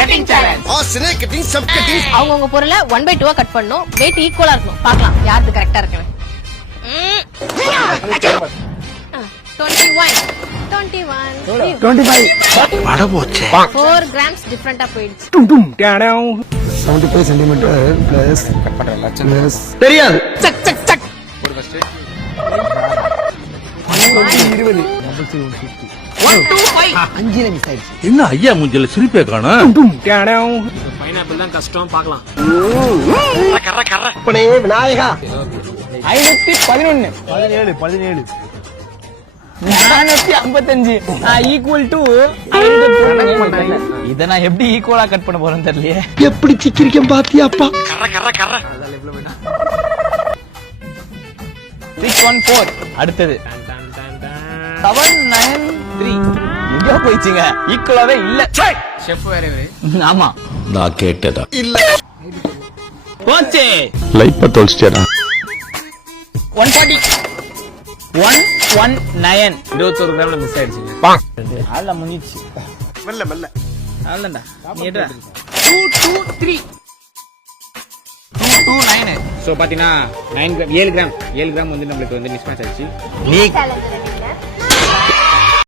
Cutting challenge. ஆசனே cutting sub cutting. அவங்க பொருளை 1/2 கட் பண்ணனும். weight ஈக்குவலா இருக்கணும். பார்க்கலாம் யாருக்கு கரெக்ட்டா இருக்குன்னு. 21 25 அட போச்சே. 4 grams டிஃபரண்டா போயிடுச்சு. 75 சென்டிமீட்டர் பிளஸ் கட் பண்றேன் பிளஸ் தெரியாது சக் சக் சக் ஒரு ஃபர்ஸ்ட் 20 125 5 மிஸ் ஆயிடுச்சு. என்ன ஐயா மூஞ்சில சிரிப்பே காணோம். பைனாப்பிள் தான் கஷ்டம் பார்க்கலாம். அப்பனே விநாயகா 511 17 455 ஈக்குவல் டு இத நான் எப்படி ஈக்குவலா கட் பண்ண போறேன்னு தெரியலையே. எப்படி சிக்கிரிக்கம் பாத்தியாப்பா. 614 அடுத்தது 793 எங்க போயிடுச்சுங்க. ஈக்குவலாவே இல்ல. செஃப் வேறவே. ஆமா நான் கேட்டதா இல்ல போச்சே. லைப்ப தொலைச்சிட்டேடா. 140 119 21 கிராம்ல மிஸ் ஆயிடுச்சுங்க. ஆள முடிஞ்சிச்சு. மெல்ல மெல்ல ஆளண்டா நீ எடா 223 229. சோ பாத்தீனா 7 கிராம் வந்து நம்மளுக்கு வந்து மிஸ் மேட்ச் ஆயிடுச்சு. சேலஞ்ச்